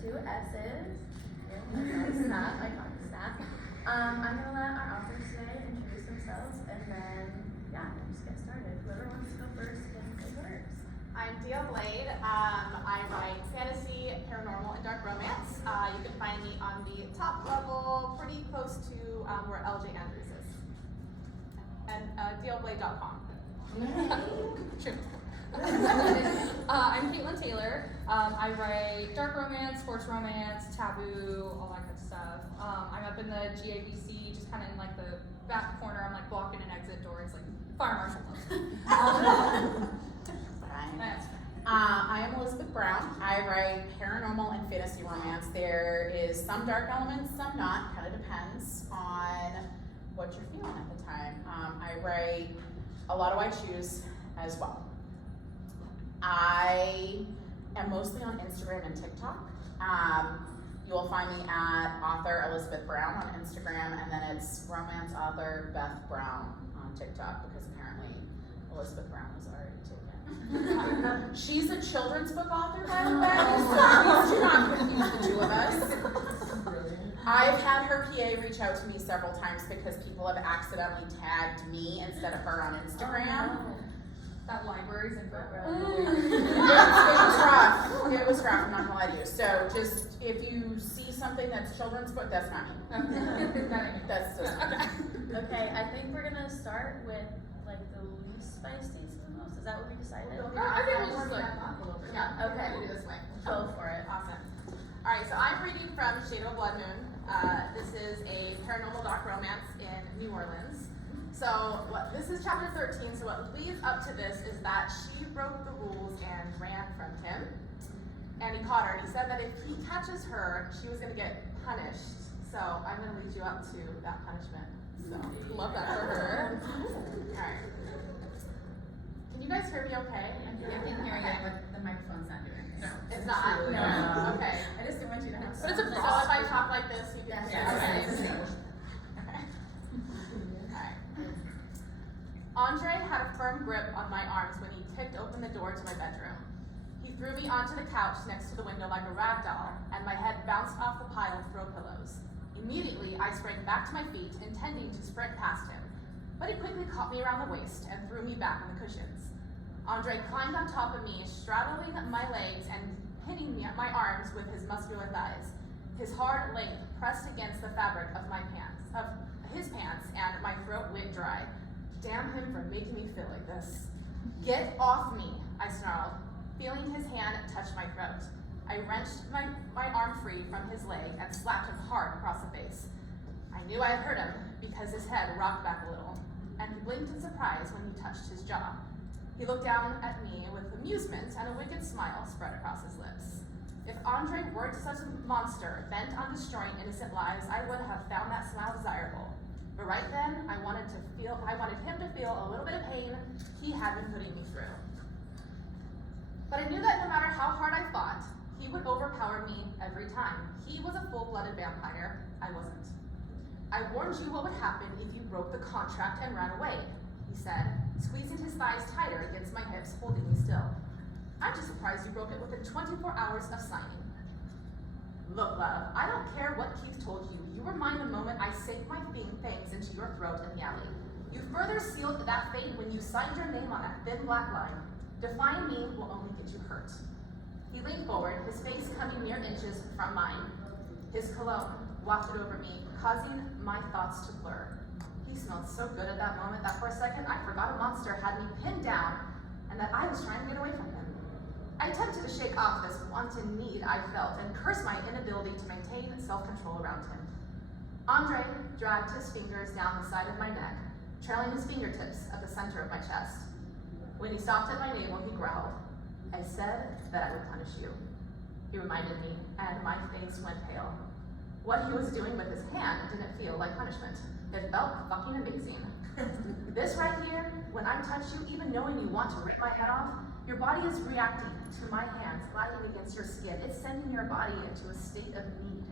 2 S's. Snap, iconic snap. I'm gonna let our authors today introduce themselves, and then we'll just get started. Whoever wants to go first can go first. I'm Dia Blade. I write fantasy, paranormal, and dark romance. You can find me on the top level, pretty close to where LJ Andrews is, and diablade.com. I'm Katelyn Taylor. I write dark romance, sports romance, taboo, all that good stuff. I'm up in the GABC, just kind of in like the back corner. I'm like blocking an exit door. It's like fire marshal. I am Elizabeth Brown. I write paranormal and fantasy romance. There is some dark elements, some not. Kind of depends on what you're feeling at the time. I write a lot of I choose as well. I am mostly on Instagram and TikTok. You will find me at author Elizabeth Brown on Instagram, and then it's romance author Beth Brown on TikTok, because apparently Elizabeth Brown was already taken. She's a children's book author, by the way, so do not confuse the two of us. I've had her PA reach out to me several times because people have accidentally tagged me instead of her on Instagram. That library's in front. It was rough, I'm not gonna lie to you. So just, if you see something that's children's book, that's not me. That's just me. Okay, I think we're gonna start with like the least spicy to the most. Is that what we decided? I think we'll just Okay. Do it this way. Go for it. Awesome. All right, so I'm reading from Shade of a Blood Moon. This is a paranormal dark romance in New Orleans. So this is chapter 13, so what leads up to this is that she broke the rules and ran from him. And he caught her, and he said that if he catches her, she was gonna get punished. So I'm gonna lead you up to that punishment. So love that for her. All right. Can you guys hear me okay? I can hear you, but the microphone's not doing it. No. It's not? No. Okay. I just didn't want you to have. But it's a so if I talk like this, you can hear me. Okay. Andre had a firm grip on my arms when he kicked open the door to my bedroom. He threw me onto the couch next to the window like a rag doll, and my head bounced off the pile of throw pillows. Immediately, I sprang back to my feet, intending to sprint past him, but he quickly caught me around the waist and threw me back on the cushions. Andre climbed on top of me, straddling my legs and pinning me at my arms with his muscular thighs. His hard length pressed against the fabric of his pants, and my throat went dry. Damn him for making me feel like this. Get off me, I snarled, feeling his hand touch my throat. I wrenched my arm free from his leg and slapped him hard across the face. I knew I had hurt him because his head rocked back a little, and he blinked in surprise when he touched his jaw. He looked down at me with amusement, and a wicked smile spread across his lips. If Andre weren't such a monster bent on destroying innocent lives, I would have found that smile desirable. But right then, I wanted him to feel a little bit of pain he had been putting me through. But I knew that no matter how hard I fought, he would overpower me every time. He was a full-blooded vampire. I wasn't. I warned you what would happen if you broke the contract and ran away, he said, squeezing his thighs tighter against my hips, holding me still. I'm just surprised you broke it within 24 hours of signing. Look, love, I don't care what Keith told you. You were mine the moment I sank my fangs into your throat in the alley. You further sealed that fate when you signed your name on that thin black line. Defying me will only get you hurt. He leaned forward, his face coming mere inches from mine. His cologne wafted over me, causing my thoughts to blur. He smelled so good at that moment that for a second I forgot a monster had me pinned down and that I was trying to get away from him. I attempted to shake off this wanton need I felt and cursed my inability to maintain self-control around him. Andre dragged his fingers down the side of my neck, trailing his fingertips at the center of my chest. When he stopped at my navel, he growled, I said that I would punish you. He reminded me, and my face went pale. What he was doing with his hand didn't feel like punishment. It felt fucking amazing. This right here, when I touch you, even knowing you want to rip my head off, your body is reacting to my hands gliding against your skin. It's sending your body into a state of need.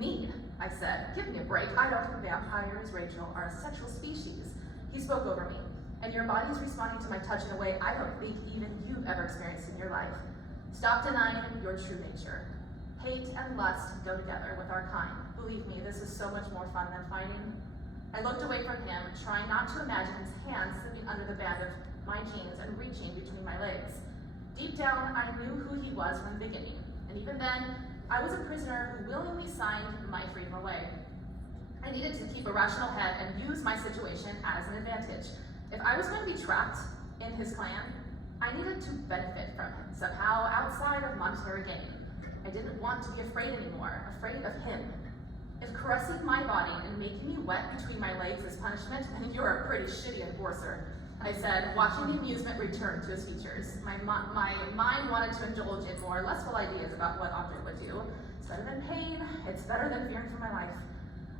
Need, I said. Give me a break. I don't think vampires, Rachel, are a sexual species. He spoke over me, and your body's responding to my touch in a way I don't think even you've ever experienced in your life. Stop denying your true nature. Hate and lust go together with our kind. Believe me, this is so much more fun than fighting. I looked away from him, trying not to imagine his hands slipping under the band of my jeans and reaching between my legs. Deep down, I knew who he was from the beginning, and even then, I was a prisoner who willingly signed my freedom away. I needed to keep a rational head and use my situation as an advantage. If I was going to be trapped in his clan, I needed to benefit from him somehow outside of monetary gain. I didn't want to be afraid anymore, afraid of him. If caressing my body and making me wet between my legs is punishment, then you're a pretty shitty enforcer, I said, watching the amusement return to his features. My mind wanted to indulge in more lustful ideas about what Andre would do. It's better than pain, it's better than fearing for my life.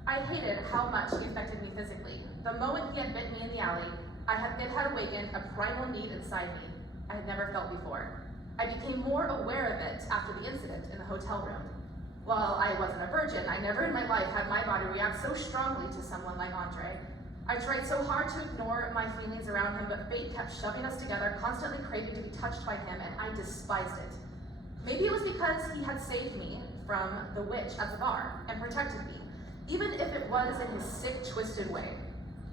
I hated how much he affected me physically. The moment he had bit me in the alley, it had awakened a primal need inside me I had never felt before. I became more aware of it after the incident in the hotel room. While I wasn't a virgin, I never in my life had my body react so strongly to someone like Andre. I tried so hard to ignore my feelings around him, but fate kept shoving us together, constantly craving to be touched by him, and I despised it. Maybe it was because he had saved me from the witch at the bar and protected me, even if it was in his sick, twisted way.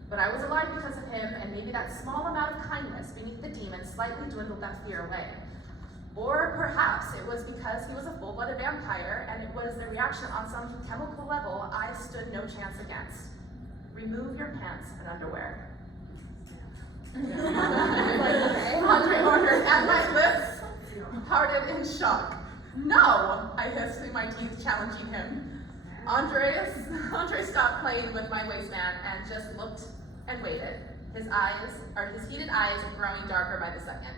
But I was alive because of him, and maybe that small amount of kindness beneath the demon slightly dwindled that fear away. Or perhaps it was because he was a full-blooded vampire, and it was the reaction on some chemical level I stood no chance against. Remove your pants and underwear. Andre ordered, and my lips parted in shock. No, I hissed through my teeth, challenging him. Andre stopped playing with my waistband and just looked and waited. His heated eyes growing darker by the second.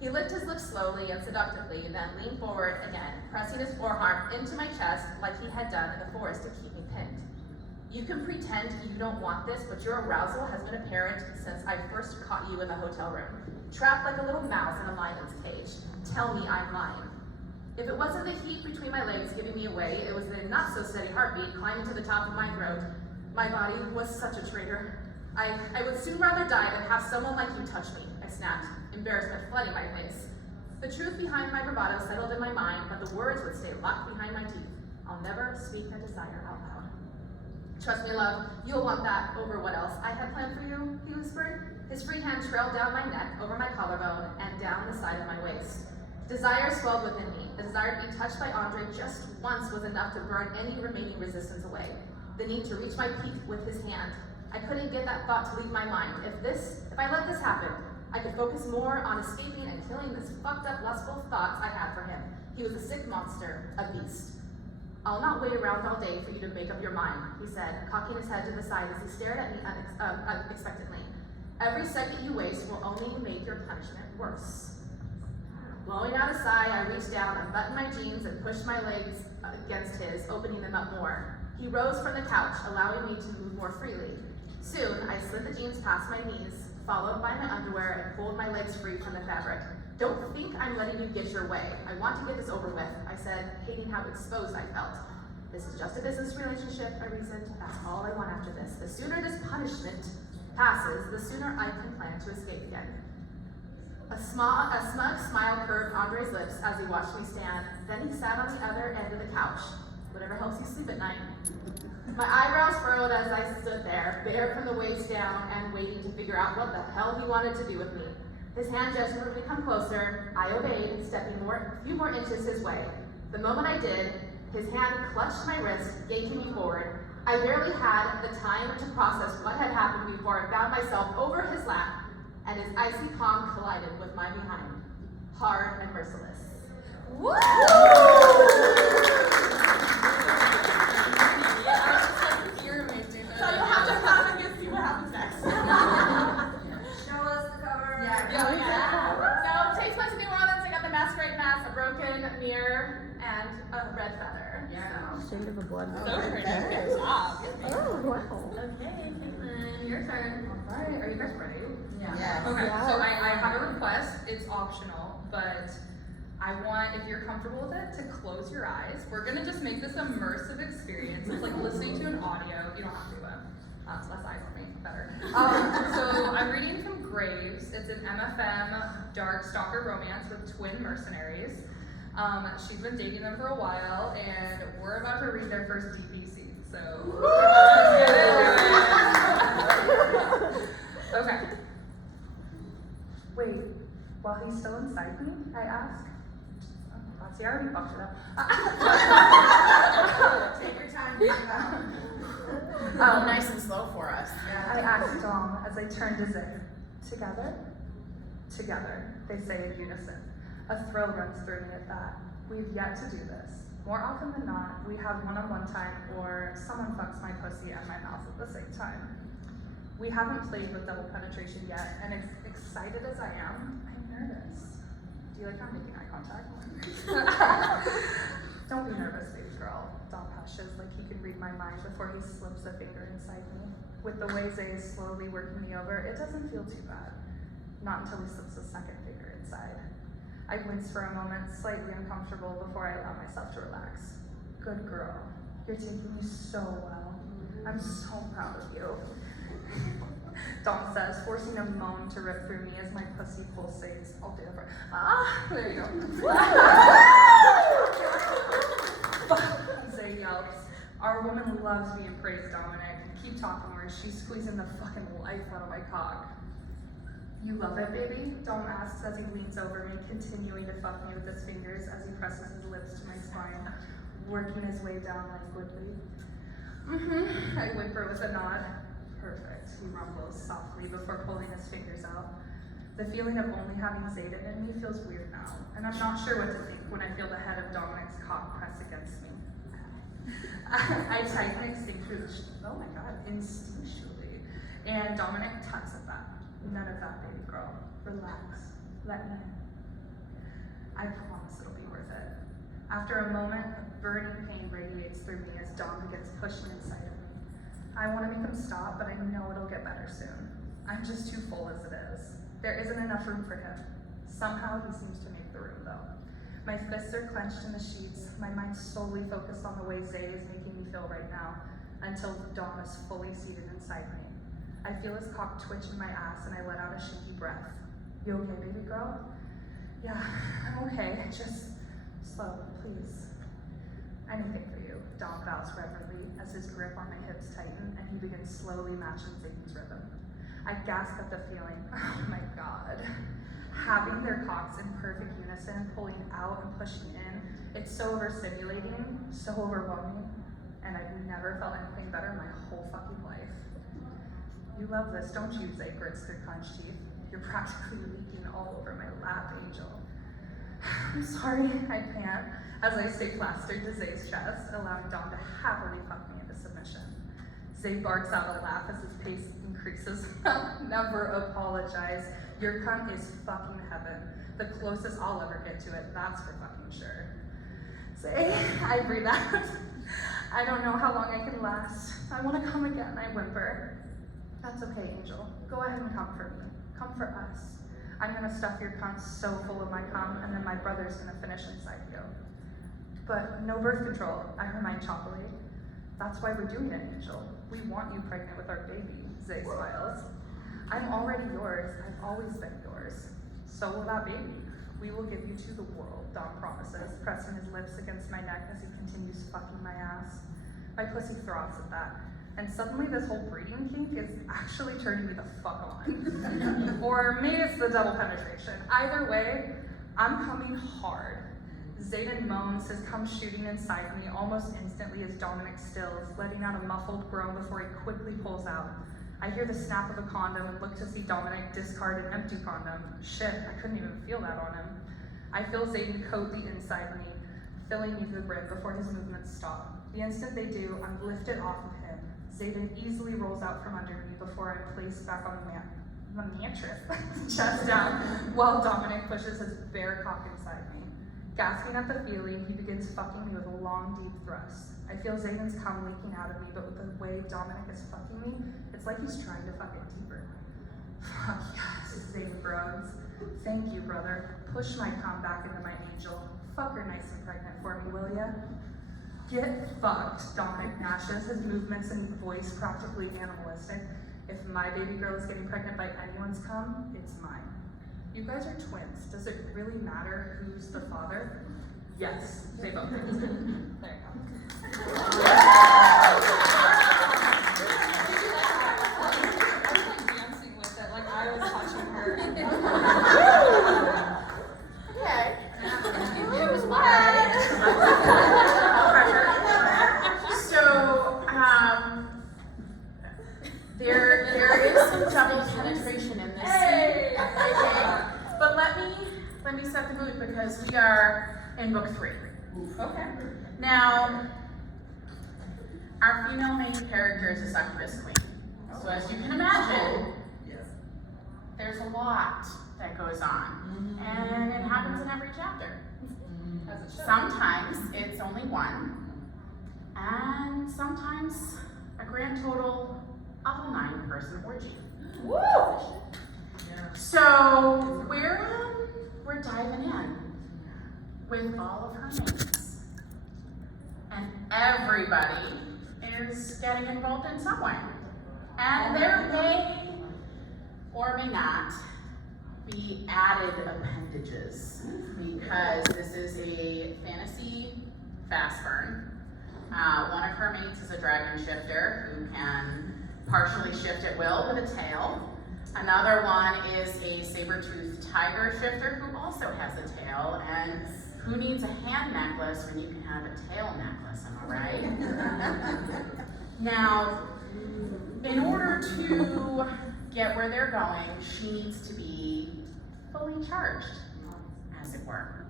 He licked his lips slowly and seductively, then leaned forward again, pressing his forearm into my chest like he had done in the forest to keep me pinned. You can pretend you don't want this, but your arousal has been apparent since I first caught you in the hotel room, trapped like a little mouse in a lion's cage. Tell me I'm lying. If it wasn't the heat between my legs giving me away, it was the not-so-steady heartbeat climbing to the top of my throat. My body was such a traitor. I would soon rather die than have someone like you touch me, I snapped, embarrassment flooding my face. The truth behind my bravado settled in my mind, but the words would stay locked behind my teeth. I'll never speak their desire out loud. Trust me, love, you'll want that over what else I had planned for you, he whispered. His free hand trailed down my neck, over my collarbone, and down the side of my waist. Desire swelled within me. The desire to be touched by Andre just once was enough to burn any remaining resistance away. The need to reach my peak with his hand. I couldn't get that thought to leave my mind. If I let this happen, I could focus more on escaping and killing this fucked up lustful thoughts I had for him. He was a sick monster, a beast. I'll not wait around all day for you to make up your mind, he said, cocking his head to the side as he stared at me unexpectedly. Every second you waste will only make your punishment worse. Blowing out a sigh, I reached down, unbuttoned my jeans, and pushed my legs against his, opening them up more. He rose from the couch, allowing me to move more freely. Soon, I slid the jeans past my knees, followed by my underwear, and pulled my legs free from the fabric. Don't think I'm letting you get your way. I want to get this over with, I said, hating how exposed I felt. This is just a business relationship, I reasoned. That's all I want after this. The sooner this punishment passes, the sooner I can plan to escape again. A smug smile curved Andre's lips as he watched me stand. Then he sat on the other end of the couch. Whatever helps you sleep at night. My eyebrows furrowed as I stood there, bare from the waist down and waiting to figure out what the hell he wanted to do with me. His hand gestured me to come closer. I obeyed, stepping a few more inches his way. The moment I did, his hand clutched my wrist, yanking me forward. I barely had the time to process what had happened before I found myself over his lap, and his icy palm collided with my behind. Hard and merciless. Woo! You're amazing. So you'll have to come and see what happens next. Show us the cover. Yeah. So, takes place in New Orleans. I got the masquerade mask, a broken mirror, and a red feather. Yeah. Shade of a blood. So pretty. Good job. Oh, wow. Okay, Katelyn, your turn. Alright, are you guys ready? Yeah. Okay, Yeah. so I have a request. It's optional, but I want, if you're comfortable with it, to close your eyes. We're gonna just make this immersive experience. It's like listening to an audio. You don't have to, less eyes on me, better. So I'm reading from Graves. It's an MFM dark stalker romance with twin mercenaries. She's been dating them for a while, and we're about to read their first DPC, so okay. Wait, while he's still inside me, I ask. Oh, see, I already fucked it up. Take your time, take it out. Nice and slow for us. I ask Dom as I turn to Zay. Together? Together, they say in unison. A thrill runs through me at that. We've yet to do this. More often than not, we have one-on-one time or someone fucks my pussy and my mouth at the same time. We haven't played with double penetration yet, and as excited as I am, I'm nervous. Do you like how I'm making eye contact? Don't be nervous, baby girl. Dom hushes like he can read my mind before he slips a finger inside me. With the way Zay is slowly working me over, it doesn't feel too bad. Not until he slips a second finger inside. I wince for a moment, slightly uncomfortable, before I allow myself to relax. Good girl. You're taking me so well. I'm so proud of you. Dom says, forcing a moan to rip through me as my pussy pulsates. I'll do it for there you go. Zay yelps. Our woman loves being praised, Dominic. Keep talking, or she's squeezing the fucking life out of my cock. You love it, baby? Dom asks as he leans over me, continuing to fuck me with his fingers as he presses his lips to my spine, working his way down languidly. I whimper with a nod. Perfect, he rumbles softly before pulling his fingers out. The feeling of only having Zayden in me feels weird now, and I'm not sure what to think when I feel the head of Dominic's cock press against me. I tighten instinctually, and Dominic tugs at that. None of that, baby girl. Relax. Let me in. I promise it'll be worth it. After a moment, a burning pain radiates through me as Dom begins pushing inside of me. I want to make him stop, but I know it'll get better soon. I'm just too full as it is. There isn't enough room for him. Somehow he seems to make the room, though. My fists are clenched in the sheets, my mind solely focused on the way Zay is making me feel right now, until Dom is fully seated inside me. I feel his cock twitch in my ass and I let out a shaky breath. You okay, baby girl? Yeah, I'm okay. Just slow, please. Anything for you, Dom vows reverently as his grip on my hips tighten and he begins slowly matching Zayden's rhythm. I gasp at the feeling. Oh my god. Having their cocks in perfect unison, pulling out and pushing in, it's so overstimulating, so overwhelming, and I've never felt anything better in my whole fucking life. You love this, don't you? Zay grits through clenched teeth. You're practically leaking all over my lap, Angel. I'm sorry, I pant, as I stay plastered to Zay's chest, allowing Dom to happily fuck me into submission. Zay barks out a laugh as his pace increases. Never apologize. Your cunt is fucking heaven. The closest I'll ever get to it, that's for fucking sure. Zay, I breathe out. I don't know how long I can last. I want to come again, I whimper. That's okay, Angel. Go ahead and comfort me. Comfort us. I'm gonna stuff your cunt so full of my cum, and then my brother's gonna finish inside you. But no birth control, I remind choppily. That's why we're doing it, Angel. We want you pregnant with our baby, Zay smiles. I'm already yours. I've always been yours. So will that baby. We will give you to the world, Dom promises, pressing his lips against my neck as he continues fucking my ass. My pussy throbs at that. And suddenly this whole breeding kink is actually turning me the fuck on. Or maybe it's the double penetration. Either way, I'm coming hard. Zayden moans, his cum shooting inside me almost instantly as Dominic stills, letting out a muffled groan before he quickly pulls out. I hear the snap of a condom and look to see Dominic discard an empty condom. Shit, I couldn't even feel that on him. I feel Zayden coat the inside me, filling me to the brim before his movements stop. The instant they do, I'm lifted off of him. Zayden easily rolls out from under me before I'm placed back on the mattress, chest down, while Dominic pushes his bare cock inside me. Gasping at the feeling, he begins fucking me with a long, deep thrust. I feel Zayden's cum leaking out of me, but with the way Dominic is fucking me, it's like he's trying to fuck it deeper. Fuck yes, Zayden groans. Thank you, brother. Push my cum back into my angel. Fuck her nice and pregnant for me, will ya? Get fucked, Dominic gnashes, his movements and voice practically animalistic. If my baby girl is getting pregnant by anyone's cum, it's mine. You guys are twins. Does it really matter who's the father? Yes, say both. There you go. I was like dancing with it, like I was touching her. Okay. It was fun. So, there is some double penetration in this scene. Okay. But let me set the mood because we are in book 3. Okay. Now, our female main character is a succubus queen. So as you can imagine, Yes. there's a lot that goes on. And it happens in every chapter. As it should. Sometimes it's only one, and sometimes a grand total of a 9-person orgy. Woo! So we're diving in with all of her mates, and everybody is getting involved in some way, and there may or may not be added appendages because this is a fantasy fast burn. One of her mates is a dragon shifter who can partially shift at will with a tail. Another one is a saber-toothed tiger shifter who also has a tail. And who needs a hand necklace when you can have a tail necklace, am I right? Now, in order to get where they're going, she needs to be fully charged, as it were.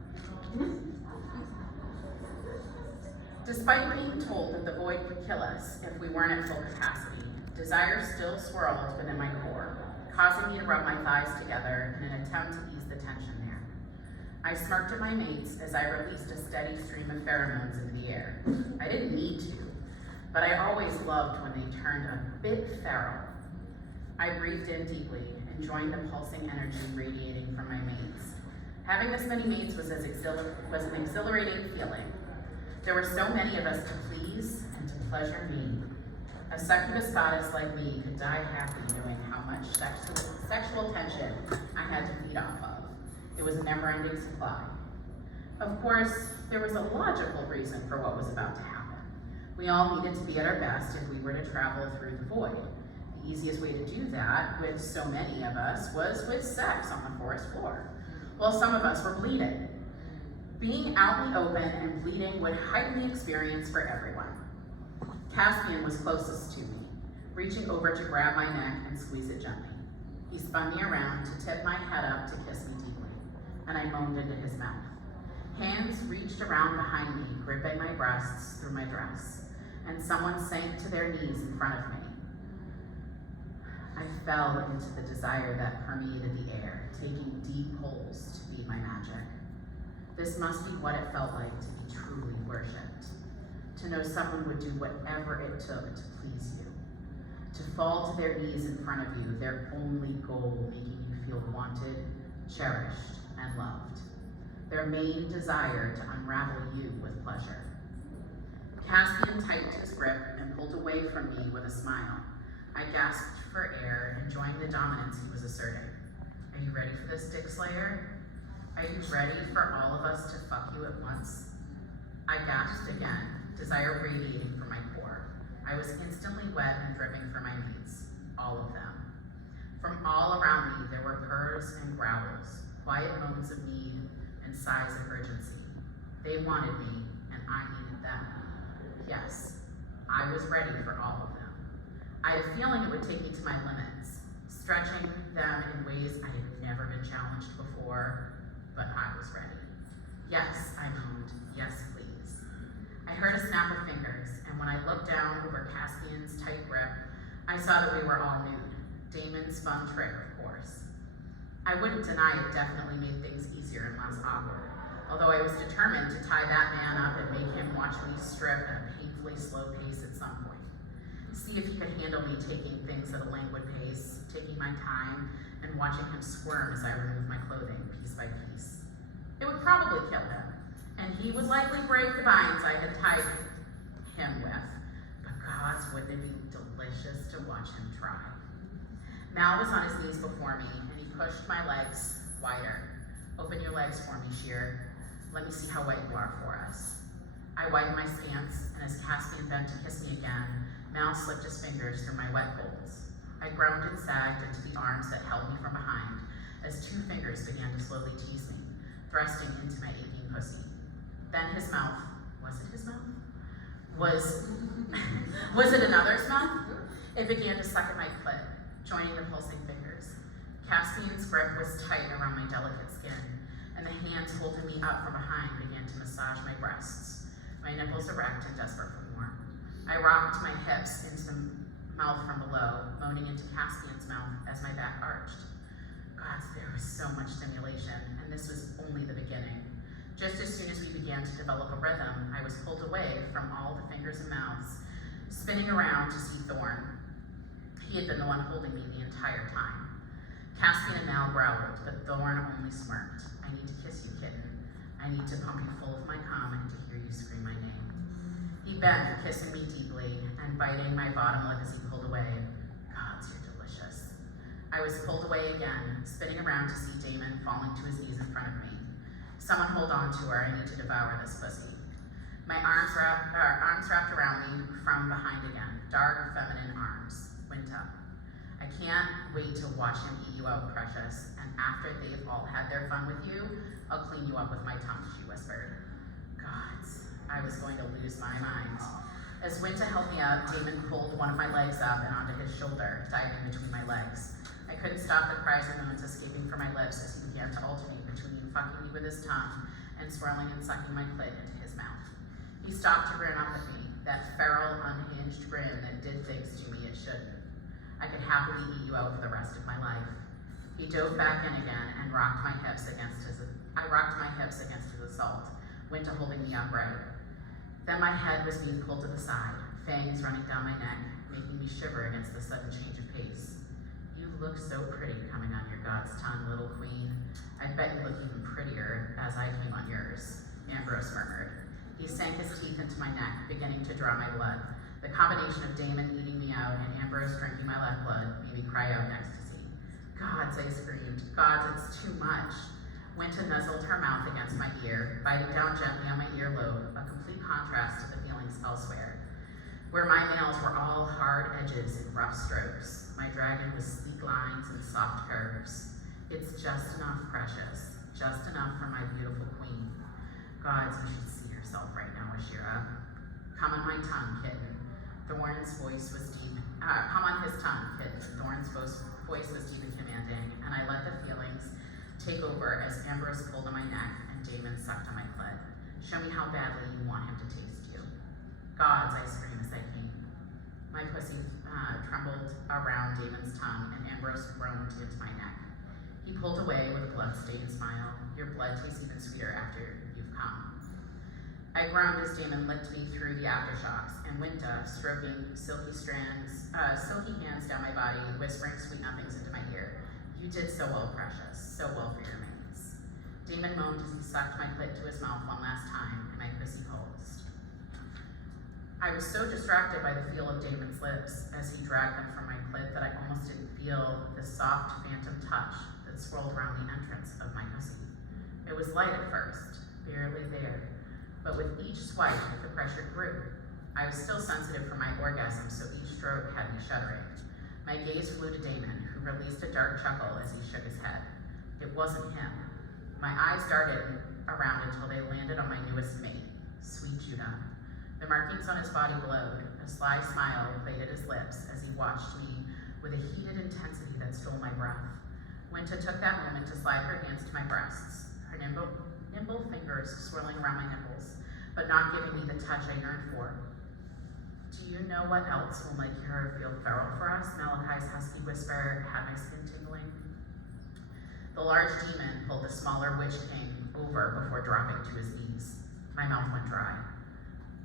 Despite being told that the void would kill us if we weren't at full capacity, desire still swirled within my core, causing me to rub my thighs together in an attempt to ease the tension there. I smirked at my mates as I released a steady stream of pheromones into the air. I didn't need to, but I always loved when they turned a bit feral. I breathed in deeply, enjoying the pulsing energy radiating from my mates. Having this many mates was an exhilarating feeling. There were so many of us to please and to pleasure me. A succubus goddess like me could die happy knowing how much sexual tension I had to feed off of. It was a never-ending supply. Of course, there was a logical reason for what was about to happen. We all needed to be at our best if we were to travel through the void. The easiest way to do that, with so many of us, was with sex on the forest floor, while some of us were bleeding. Being out in the open and bleeding would heighten the experience for everyone. Caspian was closest to me, reaching over to grab my neck and squeeze it gently. He spun me around to tip my head up to kiss me deeply, and I moaned into his mouth. Hands reached around behind me, gripping my breasts through my dress, and someone sank to their knees in front of me. I fell into the desire that permeated the air, taking deep pulls to be my magic. This must be what it felt like to be truly worshipped. To know someone would do whatever it took to please you. To fall to their knees in front of you, their only goal making you feel wanted, cherished, and loved. Their main desire to unravel you with pleasure. Caspian tightened his grip and pulled away from me with a smile. I gasped for air, enjoying the dominance he was asserting. Are you ready for this, Dick Slayer? Are you ready for all of us to fuck you at once? I gasped again, desire radiating from my core. I was instantly wet and dripping for my mates, all of them. From all around me, there were purrs and growls, quiet moans of need and sighs of urgency. They wanted me, and I needed them. Yes, I was ready for all of them. I had a feeling it would take me to my limits, stretching them in ways I had never been challenged before, but I was ready. Yes, I moaned, yes, please. I heard a snap of fingers, and when I looked down over Caspian's tight grip, I saw that we were all nude. Damon's fun trick, of course. I wouldn't deny it definitely made things easier and less awkward, although I was determined to tie that man up and make him watch me strip at a painfully slow pace at some point. See if he could handle me taking things at a languid pace, taking my time, and watching him squirm as I removed my clothing piece by piece. It would probably kill him, and he would likely break the binds I had tied him with, but gods, wouldn't it be delicious to watch him try. Mal was on his knees before me, and he pushed my legs wider. Open your legs for me, Sheer. let me see how wet you are for us. I widened my stance, and as Caspian bent to kiss me again, Mal slipped his fingers through my wet holes. I groaned and sagged into the arms that held me from behind, as 2 fingers began to slowly tease me, thrusting into my aching pussy. Then his mouth, was it his mouth? Was it another's mouth? It began to suck at my clit, joining the pulsing fingers. Caspian's grip was tight around my delicate skin, and the hands holding me up from behind began to massage my breasts, my nipples erect and desperate for more. I rocked my hips into the mouth from below, moaning into Caspian's mouth as my back arched. God, there was so much stimulation, and this was only the beginning. Just as soon as we began to develop a rhythm, I was pulled away from all the fingers and mouths, spinning around to see Thorn. He had been the one holding me the entire time. Caspian and Mal growled, but Thorn only smirked. I need to kiss you, kitten. I need to pump you full of my cum and to hear you scream my name. He bent, kissing me deeply, and biting my bottom lip as he pulled away. Gods, you're delicious. I was pulled away again, spinning around to see Damon falling to his knees in front of me. Someone hold on to her, I need to devour this pussy. My arms wrapped around me from behind again, dark, feminine arms. Winta. I can't wait to watch him eat you out, precious, and after they've all had their fun with you, I'll clean you up with my tongue, she whispered. Gods, I was going to lose my mind. As Winta held me up, Damon pulled one of my legs up and onto his shoulder, diving between my legs. I couldn't stop the cries and moans escaping from my lips as he began to alternate between fucking me with his tongue and swirling and sucking my clit into his mouth. He stopped to grin up at me, that feral, unhinged grin that did things to me it shouldn't. I could happily eat you out for the rest of my life. He dove back in again and I rocked my hips against his assault, Winta holding me upright. Then my head was being pulled to the side, fangs running down my neck, making me shiver against the sudden change of pace. You look so pretty coming on your God's tongue, little queen. I bet you look even prettier as I came on yours, Ambrose murmured. He sank his teeth into my neck, beginning to draw my blood. The combination of Damon eating me out and Ambrose drinking my lifeblood made me cry out in ecstasy. Gods, I screamed. Gods, it's too much. Winta nuzzled her mouth against my ear, biting down gently on my earlobe, a complete contrast to the feelings elsewhere. Where my nails were all hard edges and rough strokes, my dragon was sleek lines and soft curves. It's just enough, precious, just enough for my beautiful queen. Gods, you should see yourself right now, Ashira. Come on my tongue, kitten. Thorn's voice was deep. Come on his tongue, kitten. Thorn's voice was deep and commanding, and I let the feelings take over as Ambrose pulled on my neck and Damon sucked on my clit. Show me how badly you want him to taste you. Gods, I screamed as I came. My pussy trembled around Damon's tongue, and Ambrose groaned into my neck. He pulled away with a blood-stained smile. Your blood tastes even sweeter after you've come. I groaned as Damon licked me through the aftershocks, and Winta, stroking silky hands down my body, whispering sweet nothings into my ear. You did so well, precious, so well for your mates. Damon moaned as he sucked my clit to his mouth one last time, and my pussy pulsed. I was so distracted by the feel of Damon's lips as he dragged them from my clit that I almost didn't feel the soft phantom touch that swirled around the entrance of my pussy. It was light at first, barely there, but with each swipe, the pressure grew. I was still sensitive for my orgasm, so each stroke had me shuddering. My gaze flew to Damon, who released a dark chuckle as he shook his head. It wasn't him. My eyes darted around until they landed on my newest mate, sweet Judah. The markings on his body glowed. A sly smile played at his lips as he watched me with a heated intensity that stole my breath. Winta took that moment to slide her hands to my breasts, her nimble fingers swirling around my nipples, but not giving me the touch I yearned for. Do you know what else will make her feel feral for us? Malachi's husky whisper had my skin tingling. The large demon pulled the smaller witch king over before dropping to his knees. My mouth went dry.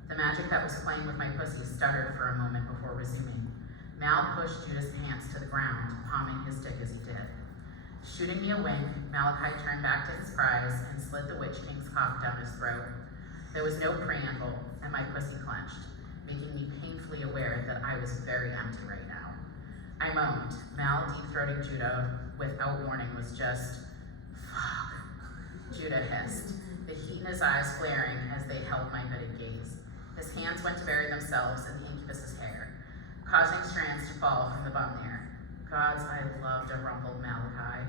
The magic that was playing with my pussy stuttered for a moment before resuming. Mal pushed Judah's pants to the ground, palming his dick as he did. Shooting me a wink, Malachi turned back to his prize and slid the Witch King's cock down his throat. There was no preamble, and my pussy clenched, making me painfully aware that I was very empty right now. I moaned. Mal deep-throating Judah without warning was just, fuck. Judah hissed. the heat in his eyes flaring as they held my hooded gaze. His hands went to bury themselves in the incubus's hair, causing strands to fall from the bum there. Gods, I loved a rumpled Malachi.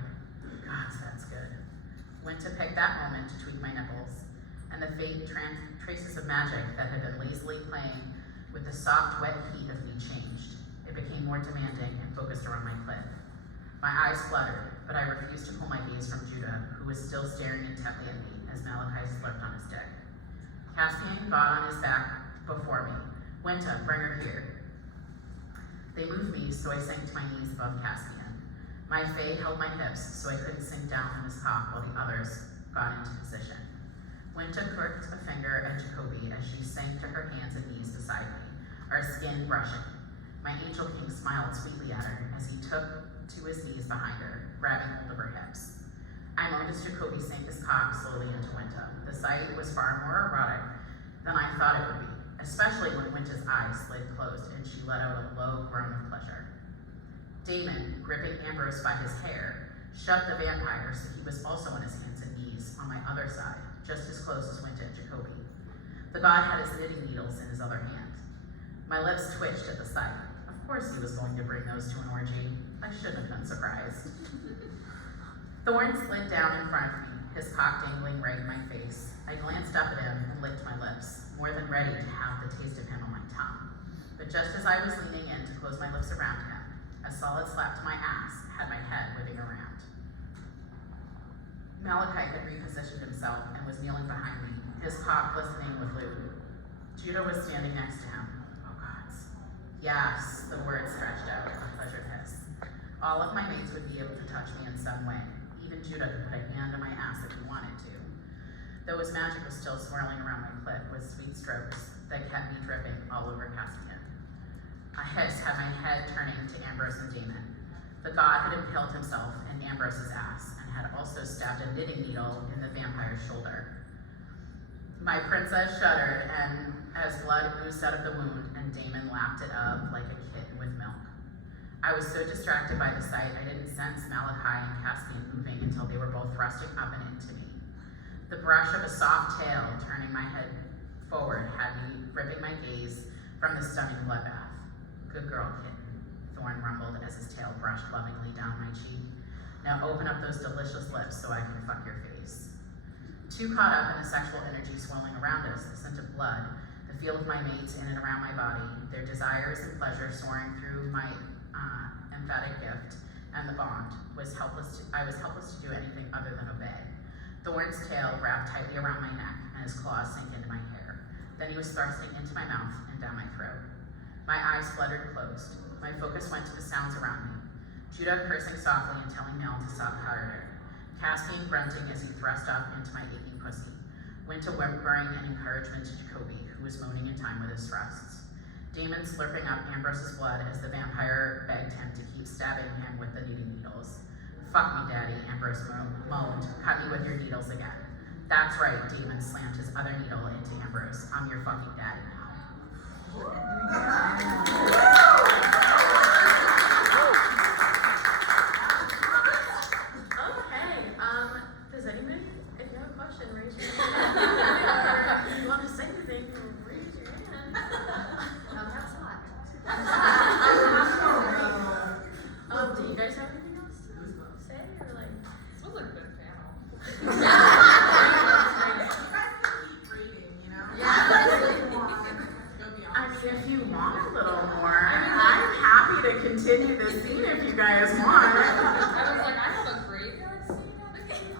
Gods, that's good. Went to pick that moment to tweak my nipples, and the faint traces of magic that had been lazily playing with the soft, wet heat of me changed. It became more demanding and focused around my clit. My eyes fluttered, but I refused to pull my gaze from Judah, who was still staring intently at me as Malachi slurped on his dick. Caspian got on his back before me. Winta, bring her here. They moved me, so I sank to my knees above Caspian. My fae held my hips, so I couldn't sink down on his cock while the others got into position. Winta crooked a finger at Jacoby as she sank to her hands and knees beside me, our skin brushing. My angel king smiled sweetly at her as he took to his knees behind her, grabbing hold of her hips. I moaned as Jacoby sank his cock slowly into Winta. The sight was far more erotic than I thought it would be, especially when Winta's eyes slid closed and she let out a low groan of pleasure. Damon, gripping Ambrose by his hair, shoved the vampire so he was also on his hands and knees on my other side, just as close as Winta and Jacoby. The god had his knitting needles in his other hand. My lips twitched at the sight. Of course he was going to bring those to an orgy. I shouldn't have been surprised. Thorn slid down in front of me, his cock dangling right in my face. I glanced up at him and licked my lips, more than ready to have the taste of him on my tongue. But just as I was leaning in to close my lips around him, a solid slap to my ass had my head whipping around. Malachi had repositioned himself and was kneeling behind me, his cock glistening with lube. Judah was standing next to him. Oh gods. Yes, the word stretched out with a pleasured hiss. All of my mates would be able to touch me in some way. Even Judah could put a hand on my ass if he wanted to. Though his magic was still swirling around my clit with sweet strokes that kept me dripping all over Caspian. A hiss had my head turning to Ambrose and Damon. The god had impaled himself in Ambrose's ass and had also stabbed a knitting needle in the vampire's shoulder. My princess shuddered and as blood oozed out of the wound and Damon lapped it up like a kitten with milk. I was so distracted by the sight I didn't sense Malachi and Caspian moving until they were both thrusting up and into me. The brush of a soft tail turning my head forward had me ripping my gaze from the stunning bloodbath. Good girl, kitten, Thorn rumbled as his tail brushed lovingly down my cheek. Now open up those delicious lips so I can fuck your face. Too caught up in the sexual energy swirling around us, the scent of blood, the feel of my mates in and around my body, their desires and pleasure soaring through my emphatic gift, and the bond, I was helpless to do anything other than obey. Thorn's tail wrapped tightly around my neck, and his claws sank into my hair. Then he was thrusting into my mouth and down my throat. My eyes fluttered closed. My focus went to the sounds around me. Judah cursing softly and telling Mel to stop powdering. Caspian grunting as he thrust up into my aching pussy. Winta whimpering an encouragement to Jacoby, who was moaning in time with his thrusts. Damon slurping up Ambrose's blood as the vampire begged him to keep stabbing him with the knitting needles. Fuck me, Daddy, Ambrose moaned. Cut me with your needles again. That's right, Damon slammed his other needle into Ambrose. I'm your fucking daddy now. Okay, does anybody, if you have a question, raise your hand. Or if you want to say anything, raise your hand. That's hot. Do you guys have anything else to say, or like? This was a good panel. You guys keep reading, you know? Yeah. Go beyond. I mean, if you want a little more, I'm happy to continue this scene if you guys want. I was like, I have a graveyard scene at the game.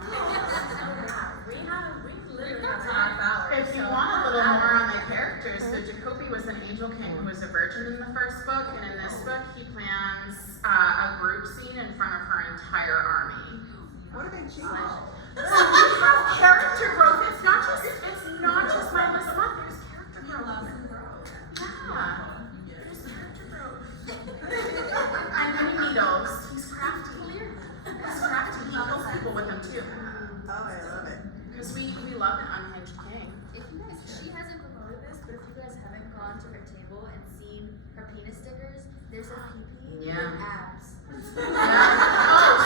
We literally got have a half hour. If you want a little more on the characters, so Jacoby was an angel king who was a virgin in the first book, and in this book he plans a group scene in front of her entire army. What are they choosing? So we have character growth. It's not just mindless fun. There's character growth. Yeah. There's character growth. And then needles. He's crafty. He's crafty. He kills people with them too. Oh, I love it. Because we love an unhinged king. If you guys, she hasn't promoted this, but if you guys haven't gone to her table and seen her penis stickers, there's a PP Yeah. with abs. Oh,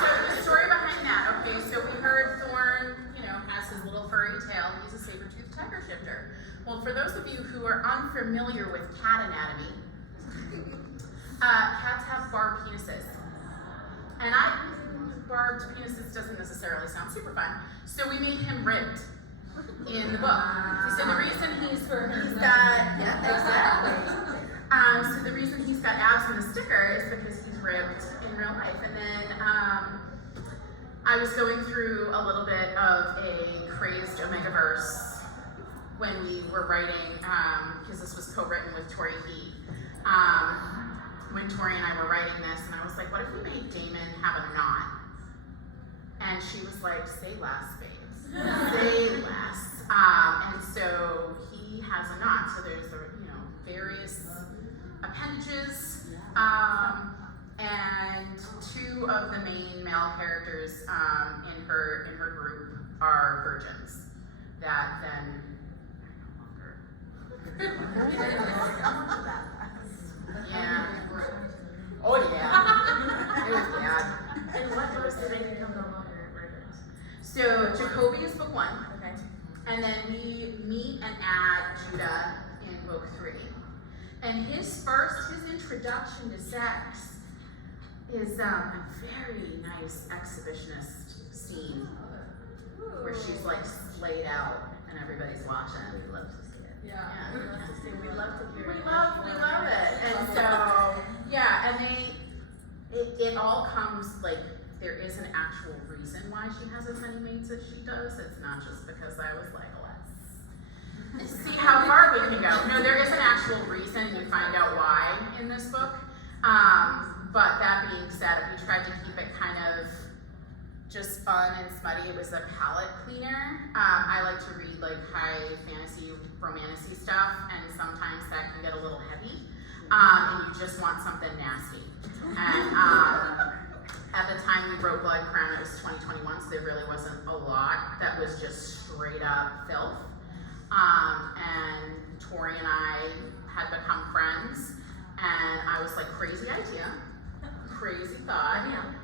so the story behind that. Okay, so we heard Thorn, has his little furry unfamiliar with cat anatomy, cats have barbed penises. And barbed penises doesn't necessarily sound super fun, so we made him ribbed in the book. So the reason he's got, yeah, exactly. So the reason he's got abs in the sticker is because he's ribbed in real life. And then I was going through a little bit of a crazed Omegaverse when we were writing, because this was co-written with Tori He. When Tori and I were writing this, and I was like, what if we made Damon have a knot? And she was like, say less, babes. Say less. And so he has a knot. So there's various appendages. And two of the main male characters in her group are virgins that then yeah. Oh yeah. It was bad. And what books did they become no longer virgins? So Jacoby is book 1. Okay. And then we meet and add Judah in book 3. And his introduction to sex is a very nice exhibitionist scene where she's like slayed out and everybody's watching. We love to see it. Yeah. We love to see it. We love to hear We it. love it. And so, yeah, and it all comes, like, there is an actual reason why she has as many mates as she does. It's not just because I was like, let's see how far we can go. No, there is an actual reason, and you find out why in this book. But that being said, we tried to keep it kind of just fun and smutty. It was a palette cleaner. I like to read like high fantasy, romantic-y stuff, and sometimes that can get a little heavy, and you just want something nasty. And at the time we wrote Blood Crown, it was 2021, so there really wasn't a lot that was just straight up filth. And Tori and I had become friends, and I was like, crazy idea, crazy thought. Yeah,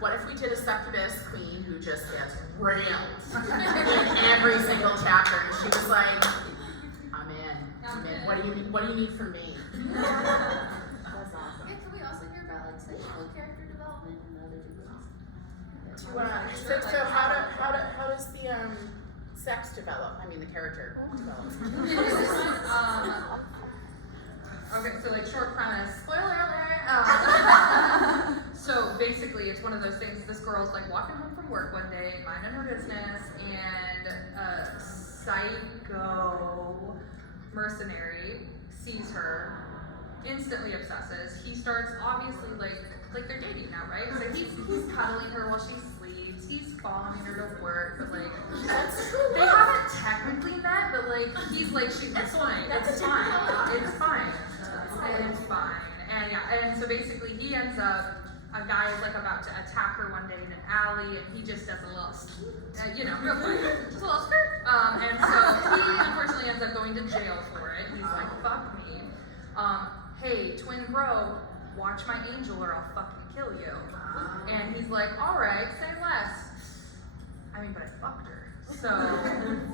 what if we did a succubus queen who just gets railed in every single chapter? And she was like, I'm in. What do you need from me? That's awesome. Yeah, can we also hear about like sexual character development in the other two books? So how does the sex develop? I mean the character develops. Okay, so like short premise. Spoiler alert! So basically, it's one of those things. This girl's like walking home from work one day, minding her business, and a psycho mercenary sees her, instantly obsesses. He starts obviously like they're dating now, right? So he's cuddling her while she sleeps. He's following her to work, but like they haven't technically met, but like he's like it's fine. It's fine. It's fine. It's fine. And yeah, and so basically he ends up. A guy is like about to attack her one day in an alley, and he just does a little, real quick, just a little skirt. And so he unfortunately ends up going to jail for it. He's like, fuck me. Hey, twin bro, watch my angel or I'll fucking kill you. And he's like, all right, say less. I mean, but I fucked her. So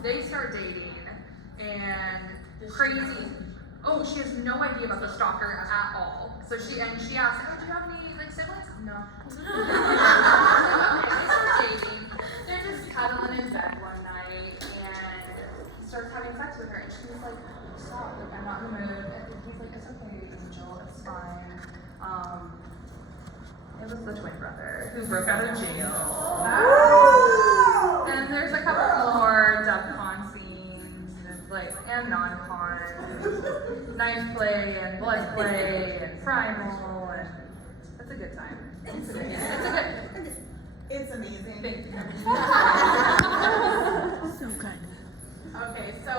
they start dating, and crazy. Oh, she has no idea about the stalker at all. So she asks, oh, do you have any siblings? No. Okay, they start dating. They're just cuddling in bed one night, and he starts having sex with her, and she's like, stop, like I'm not in the mood. And he's like, it's okay, Angel, it's fine. It was the twin brother who broke out of jail. And there's a couple more DEFCON scenes, and non-con, knife play and blood play and primal, and it's a good time. It's amazing. So good. Okay, so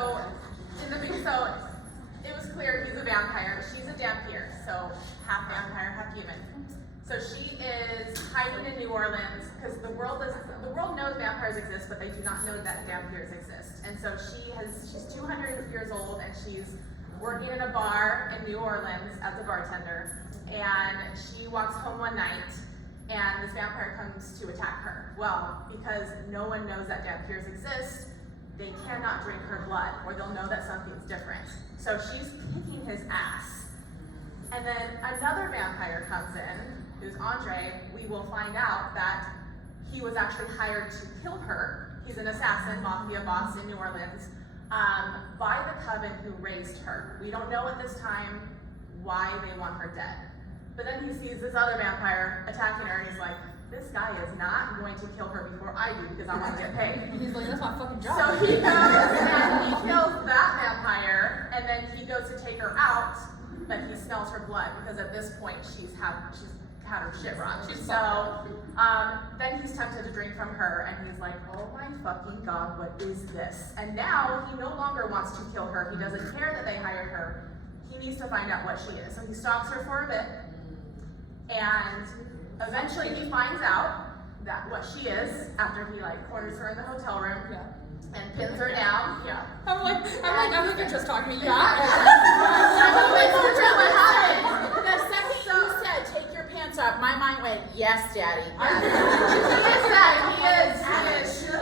it was clear he's a vampire. She's a vampire, so half vampire, half human. So she is hiding in New Orleans because the world knows vampires exist, but they do not know that vampires exist. And so she's 200 years old, and she's working in a bar in New Orleans as a bartender. And she walks home one night, and this vampire comes to attack her. Well, because no one knows that vampires exist, they cannot drink her blood or they'll know that something's different. So she's kicking his ass. And then another vampire comes in, who's Andre. We will find out that he was actually hired to kill her. He's an assassin, mafia boss in New Orleans, by the coven who raised her. We don't know at this time why they want her dead. But then he sees this other vampire attacking her and he's like, this guy is not going to kill her before I do because I want to get paid. He's like, that's my fucking job. So he goes and he kills that vampire, and then he goes to take her out, but he smells her blood because at this point she's had her shit rocked. So then he's tempted to drink from her, and he's like, oh my fucking god, what is this? And now he no longer wants to kill her. He doesn't care that they hired her. He needs to find out what she is. So he stalks her for a bit, and eventually he finds out that what she is after he like corners her in the hotel room and pins her down. Yeah. I'm like, you're just talking to you. The second you said, take your pants off, my mind went, yes, daddy. Yes. He is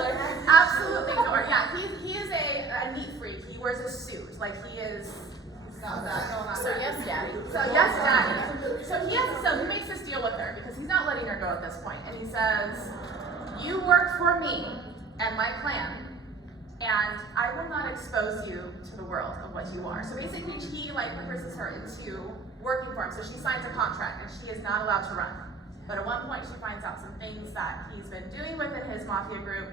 absolutely ignored. Yeah, he is a neat freak. He wears a suit. Like he's got that going on. So yes, daddy. So yes, daddy. So he makes this deal with her because he's not letting her go at this point. And he says, you work for me and my clan, and I will not expose you to the world of what you are. So basically he like coerces her into working for him. So she signs a contract and she is not allowed to run. But at one point she finds out some things that he's been doing within his mafia group,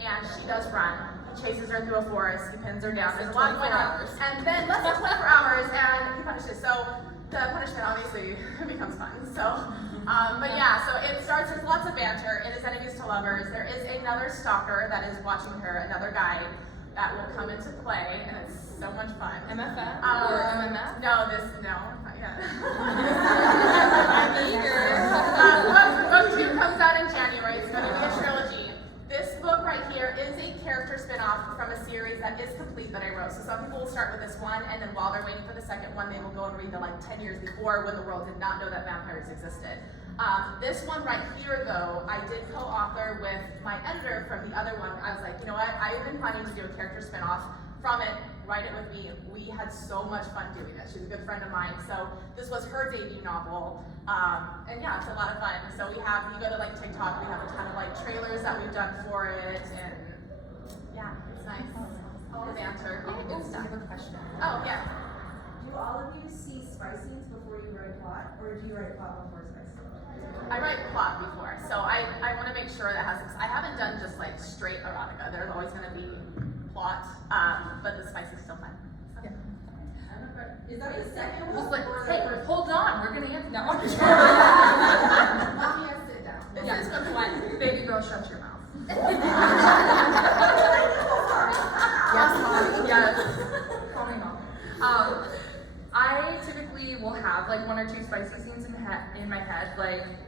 and she does run. He chases her through a forest, he pins her down. There's a lot going on. And then less than 24 hours and he punishes. So the punishment obviously becomes fun. So, but yeah, so it starts with lots of banter. It is enemies to lovers. There is another stalker that is watching her, another guy that will come into play, and it's so much fun. MFF or MMF? No, not yet. I'm eager. Book 2 comes out in January. It's going to be a trilogy. This book right here is a character spin-off from a series that is complete that I wrote. So some people will start with this one, and then while they're waiting for the second one, they will go and read the like 10 years before when the world did not know that vampires existed. This one right here, though, I did co-author with my editor from the other one. I was like, you know what? I've been planning to do a character spin-off from it. Write it with me. We had so much fun doing it. She's a good friend of mine. So this was her debut novel. And yeah, it's a lot of fun. So you go to like TikTok, we have a ton of like trailers that we've done for it, and yeah, it's nice. All the banter, all the good stuff. I have a question. Oh yeah. Do all of you see spice scenes before you write plot, or do you write plot before spice scenes? I write plot before, so I want to make sure that I haven't done just like straight erotica. There's always going to be plot, but the spice is still fun. So. Yeah. Is that the second Just one? like, hey, hold on, we're gonna answer that one. Mommy, sit down. This is for fun. Baby girl, shut your mouth. Yes, Mom. Yes. Call me mom. I typically will have like 1 or 2 spicy scenes in my head,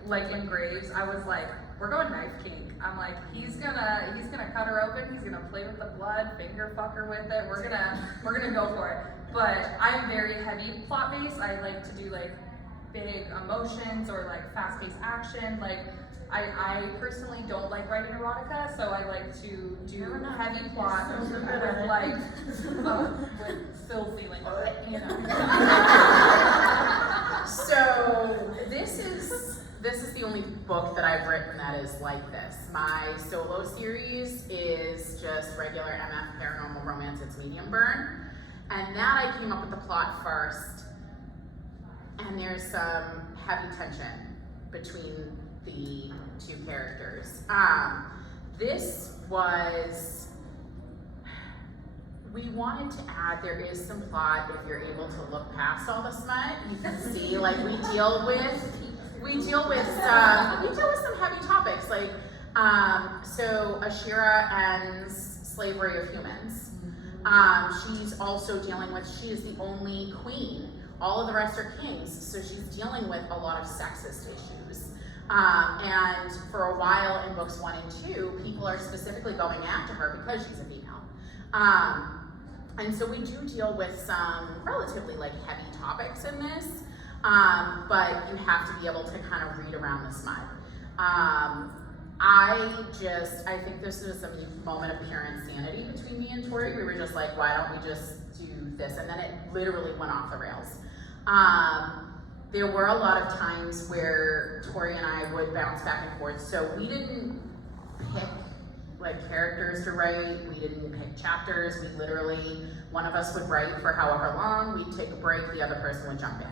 like in Graves. I was like, we're going knife kink. I'm like, he's gonna cut her open. He's gonna play with the blood, finger fuck her with it. We're gonna go for it. But I'm very heavy plot based. I like to do like big emotions or like fast paced action. Like I personally don't like writing erotica, so I like to do heavy plot with like with Phil feeling, you know. So this is the only book that I've written that is like this. My solo series is just regular MF paranormal romance. It's medium burn. And that I came up with the plot first, and there's some heavy tension between the 2 characters. This was, we wanted to add, there is some plot if you're able to look past all the smut. You can see, like, we deal with some heavy topics, like, so Ashira ends slavery of humans. She's also dealing with, she is the only queen. All of the rest are kings, so she's dealing with a lot of sexist issues. And for a while in books 1 and 2, people are specifically going after her because she's a female. And so we do deal with some relatively like heavy topics in this, but you have to be able to kind of read around the smut. I think this was a moment of pure insanity between me and Tori. We were just like, why don't we just do this? And then it literally went off the rails. There were a lot of times where Tori and I would bounce back and forth. So we didn't pick like characters to write. We didn't pick chapters. We literally, one of us would write for however long. We'd take a break. The other person would jump in.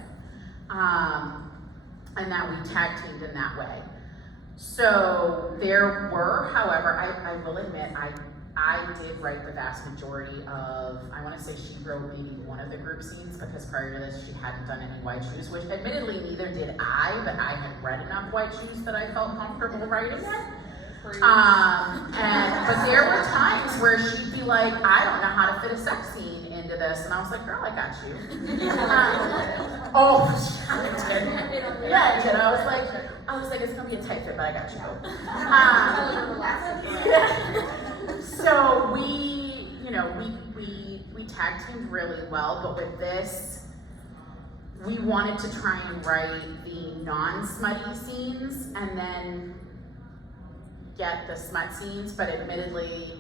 And that we tag teamed in that way. So there were, however, I will admit, I did write the vast majority of, I want to say she wrote maybe one of the group scenes, because prior to this she hadn't done any White Shoes, which admittedly neither did I, but I had read enough White Shoes that I felt comfortable writing it. But there were times where she'd be like, I don't know how to fit a sex scene into this, and I was like, girl, I got you. Yeah, and I was like, it's gonna be a tight fit, but I got you. So we tag teamed really well, but with this, we wanted to try and write the non-smutty scenes and then get the smut scenes, but admittedly,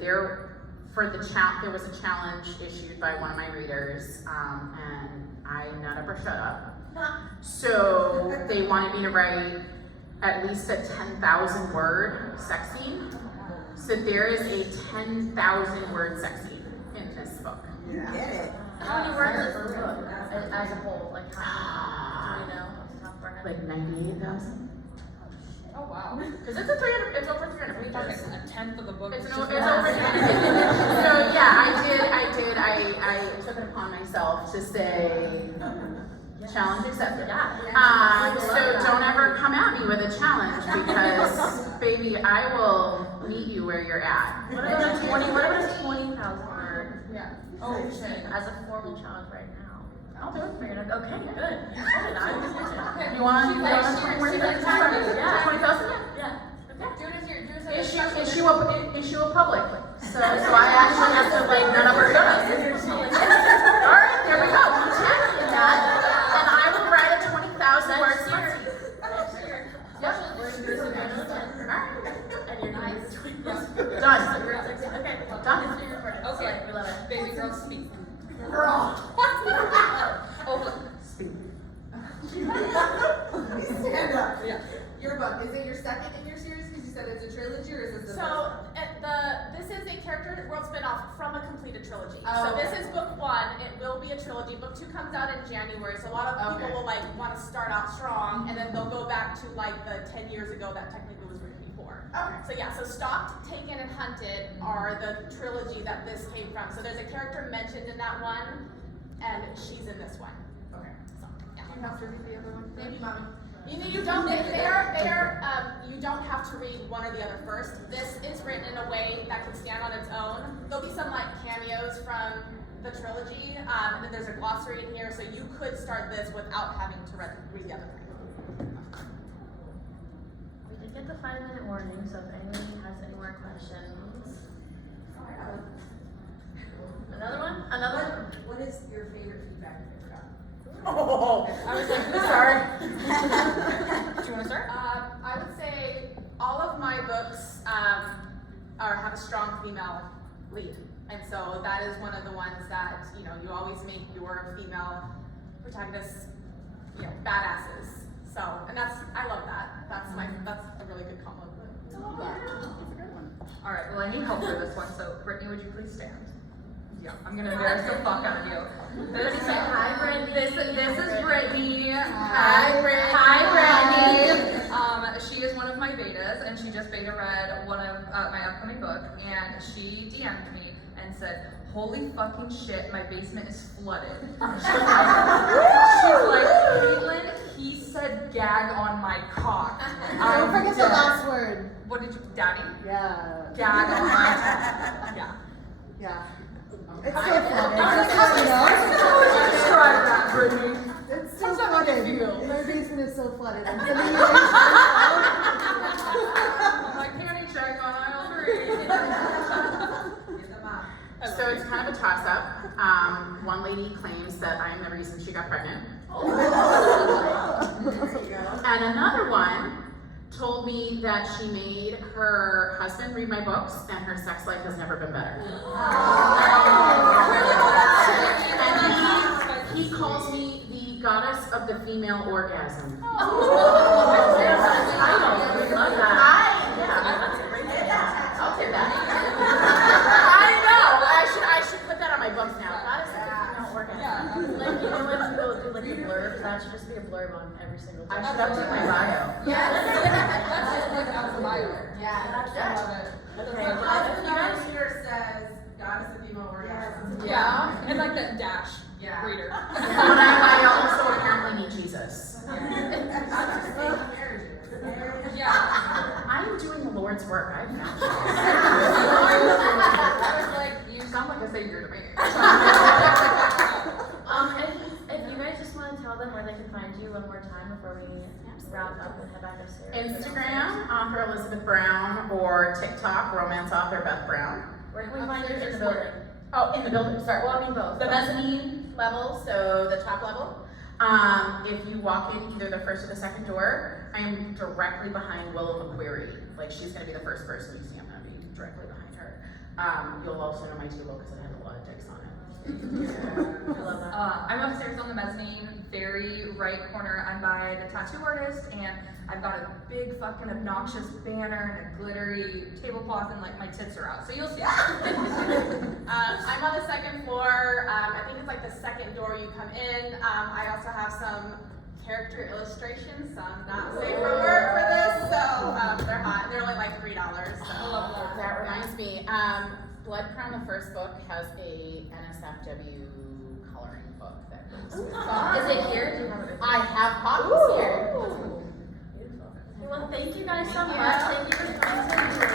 there was a challenge issued by one of my readers, and I nut up or shut up. So they wanted me to write at least a 10,000 word sex scene. So there is a 10,000 word sex scene in this book. Get it. How many words is the book as a whole? Like how many do we know off the top of our head? Like 98,000. Oh wow. Because it's over 300 pages. A tenth of the book. It's is over just 300 pages. So yeah, I took it upon myself to say, challenge accepted. So don't ever come at me with a challenge, because baby, I will meet you where you're at. What about a 20,000 word? Yeah. Oh shit! As a formal challenge right now. I'll do it for you. Okay, good. You want She's like, she's Yeah. 20,000? Yeah. Do it as your Issue a public. So I actually have to like none of her shut. All right, there we go. I'm checking that, and I will write a 20,000 word series. And you're nice. Done. Okay. Done. Okay. We love it. Baby girl speak. Girl. Oh, Speak. Stand up. yeah. Your book, is it your second in your series? Because you said it's a trilogy, or is this the So this is a character world spin-off from a completed trilogy. Oh, So this okay. is book one. It will be a trilogy. Book two comes out in January. So a lot of people Okay. will like want to start out strong, and then they'll go back to like the 10 years ago that technically was written before. Okay. So yeah, so Stalked, Taken, and Hunted are the trilogy that this came from. So there's a character mentioned in that one, and she's in this one. Okay. So yeah. Do you have to read the other one? Maybe, mommy. You don't. You don't have to read one or the other first. This is written in a way that can stand on its own. There'll be some like cameos from the trilogy, and then there's a glossary in here, so you could start this without having to read the other thing. We did get the 5-minute warning, so if anyone has any more questions. Another one? What is your favorite feedback you've ever gotten? Oh, I was like, sorry. do you want to start? I would say all of my books have a strong female lead, and so that is one of the ones that you always make your female protagonists badasses. So, and I love that. That's a really good compliment. I love that. That's a good one. All right. Well, I need help for this one. So, Brittany, would you please stand? Yeah, I'm gonna embarrass the fuck out of you. Hi, Brittany. This is Brittany. Hi, Brittany. Hi, Brittany. She is one of my betas, and she just beta read one of my upcoming book, and she DM'd me and said, "Holy fucking shit, my basement is flooded." She's like, "Katelyn, he said gag on my cock." Don't forget the dead." last word. What did you, Daddy? Yeah. Gag on my yeah. Yeah. It's so funny. Describe that, Brittany. It's so How's that make flooded. you feel? My basement is so flooded. I'm sending you My panty check on aisle 3. So it's kind of a toss-up. One lady claims that I'm the reason she got pregnant. And another one told me that she made her husband read my books and her sex life has never been better. And he calls me the goddess of the female orgasm. I love that. I'll take that. I know. I should put that on my books now. Goddess of the female orgasm. Like, you know when people do like a blurb, that should just be a blurb on every single I book. should update my bio. Okay, The well, husband over here says, goddess of female orgasm. Yeah, and like that dash Yeah. reader. But I also apparently need Jesus. Yeah. I'm doing the Lord's work. I'm not. I was like, you sound like a savior to me. if you guys just want to tell them where they can find you one more time before we wrap up and head back upstairs. Instagram, author Elizabeth Brown, or TikTok, romance author Beth Brown. Where can we find you in the building? Oh, in the building, sorry. Well, I mean both. The mezzanine level, so the top level. If you walk in either the first or the second door, I am directly behind Willow McQuarrie. Like, she's gonna be the first person you see, I'm gonna be directly behind her. You'll also know my table because it has a lot of dicks on it. I love that. I'm upstairs on the mezzanine, very right corner. I'm by the tattoo artist, and I've got a big fucking obnoxious banner and a glittery tablecloth, and like my tits are out. So you'll see. I'm on the second floor. I think it's like the second door you come in. I also have some character illustrations. Some not safe for work for this, so they're hot. They're only like $3. So. That reminds me, Blood Crown, the first book, has a NSFW coloring book that goes with it. Is it here? Do you have it? I have copies here. Beautiful. Well, thank you guys so much. Thank you for coming to the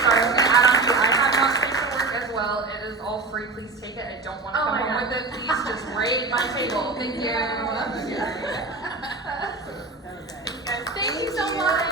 Sorry, I'm gonna add on to. I have not paid for work as well. It is all free. Please take it. I don't want to Oh come my home God. with it. Please just raid my table. Thank you. Thank you so much.